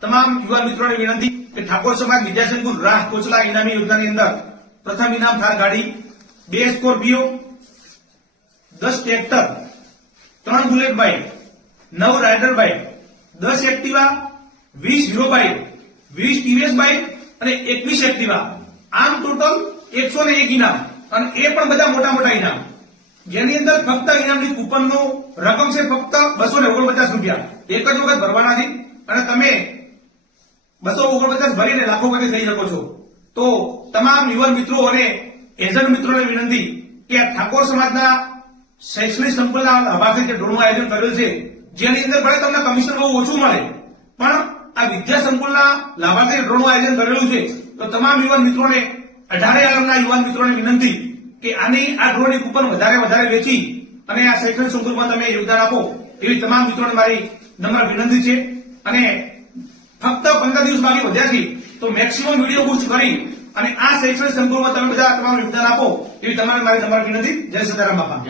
તમામ યુવા મિત્રોને વિનંતી કે ઠાકોર સમાજ વિદ્યાસંકુલ રાહ કોચલા ઇનામી યોજનાની અંદર પ્રથમ ઇનામ થાર ગાડી, 2 Scorpio, 10 tractor, 3 bullet bike, 9 rider bike, 10 Activa, 20 hero bike, 20 TVS bike અને 21 એક્ટિવા, આમ ટોટલ 101 ઇનામ અને એ પણ બધા મોટા મોટા ઇનામ, જેની અંદર ફક્ત ઇનામની કૂપનનું રકમ છે ફક્ત 249 રૂપિયા. એક જ વખત ભરવાના છે અને તમે 249 ભરીને લાખોપતિ થઈ શકો છો. તો તમામ યુવાન મિત્રો અને એજન્ટ મિત્રોને વિનંતી કે આ ઠાકોર સમાજના શૈક્ષણિક સંકુલના લાભાર્થી જે ડ્રોનું આયોજન કરેલ છે, જેની અંદર ભલે તમને કમિશન બહુ ઓછું મળે, પણ આ વિદ્યા સંકુલના લાભાર્થી ડ્રોનું આયોજન કરેલું છે. તો તમામ યુવાન મિત્રોને 18 આલમના યુવાન મિત્રોને વિનંતી કે આની આ ડ્રોની કૂપન વધારે વેચી અને આ શૈક્ષણિક સંકુલમાં તમે યોગદાન આપો એવી તમામ મિત્રોને મારી નમ્ર વિનંતી છે. અને ફક્ત 15 દિવસ બાકી વધ્યા છે, તો મેક્સિમમ વિડીયો બુસ્ટ કરી અને આ શૈક્ષણિક સંકુલમાં તમે બધા તમારું યોગદાન આપો એવી તમારે મારી નમ્ર વિનંતી. જય સદારામ બાપા.